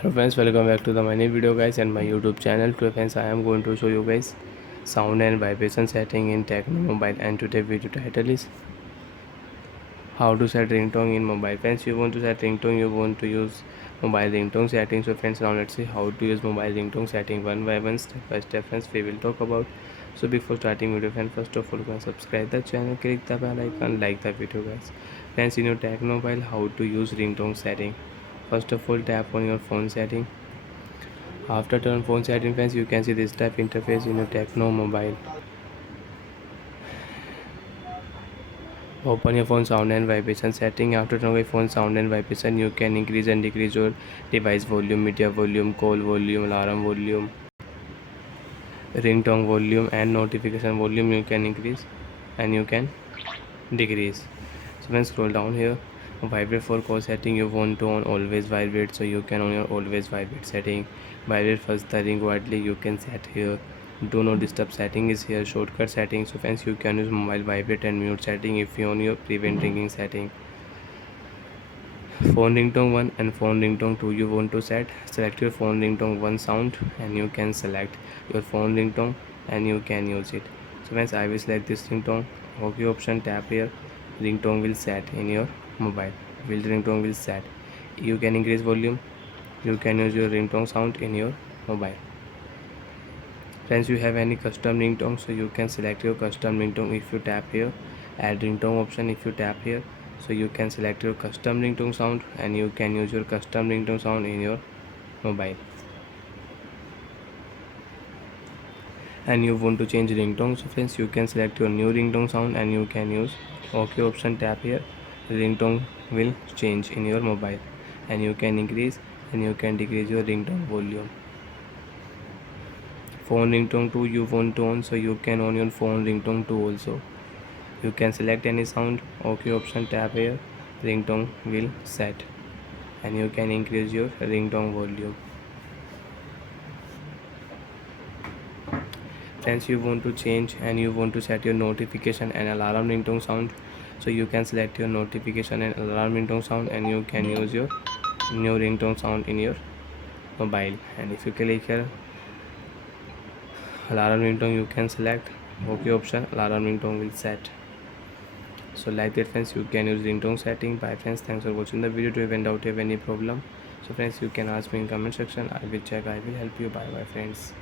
Hello friends, welcome back to my new video guys and my YouTube channel. Today friends, I am going to show you guys sound and vibration setting in Tecno mobile, and today video title is how to set ringtone in mobile. Friends, you want to set ringtone, you want to use mobile ringtone setting. So friends, now let's see how to use mobile ringtone setting one by one, step by step. Friends, we will talk about. So before starting video, friends, first of all, guys, subscribe the channel, click the bell icon, like the video guys. Friends, in your Tecno mobile, how to use ringtone setting. First of all, tap on your phone setting. After turn phone setting, friends, you can see this type interface in your Tecno mobile. Open your phone sound and vibration setting. After turn phone sound and vibration, you can increase and decrease your device volume, media volume, call volume, alarm volume, ringtone volume, and notification volume. You can increase and you can decrease. So when scroll down here, vibrate for call setting, you want to on always vibrate, so you can on your always vibrate setting. Vibrate first the ring widely, you can set here. Do not disturb setting is here. Shortcut setting, so friends, you can use mobile vibrate and mute setting if you on your prevent ringing setting. Phone ringtone 1 and phone ringtone 2 you want to set. Select your phone ringtone 1 sound and you can select your phone ringtone and you can use it. So friends, I will select this ringtone. OK option, tap here. Ringtone will set in your mobile. Will ringtone will set. You can increase volume. You can use your ringtone sound in your mobile. Friends, you have any custom ringtone, so you can select your custom ringtone if you tap here. Add ringtone option, if you tap here, so you can select your custom ringtone sound and you can use your custom ringtone sound in your mobile. And you want to change ringtone, so friends, you can select your new ringtone sound and you can use OK option, tap here. Ringtone will change in your mobile and you can increase and you can decrease your ringtone volume. Phone ringtone 2 you want to on, so you can on your phone ringtone 2 also. You can select any sound, OK option, tap here. Ringtone will set and you can increase your ringtone volume. Friends, you want to change and you want to set your notification and alarm ringtone sound, so you can select your notification and alarm ringtone sound and you can use your new ringtone sound in your mobile. And if you click here alarm ringtone, you can select OK option, alarm ringtone will set. So like that friends, you can use ringtone setting. Bye friends, thanks for watching the video. To even doubt, have any problem, so friends, you can ask me in comment section. I will check, I will help you. Bye bye friends.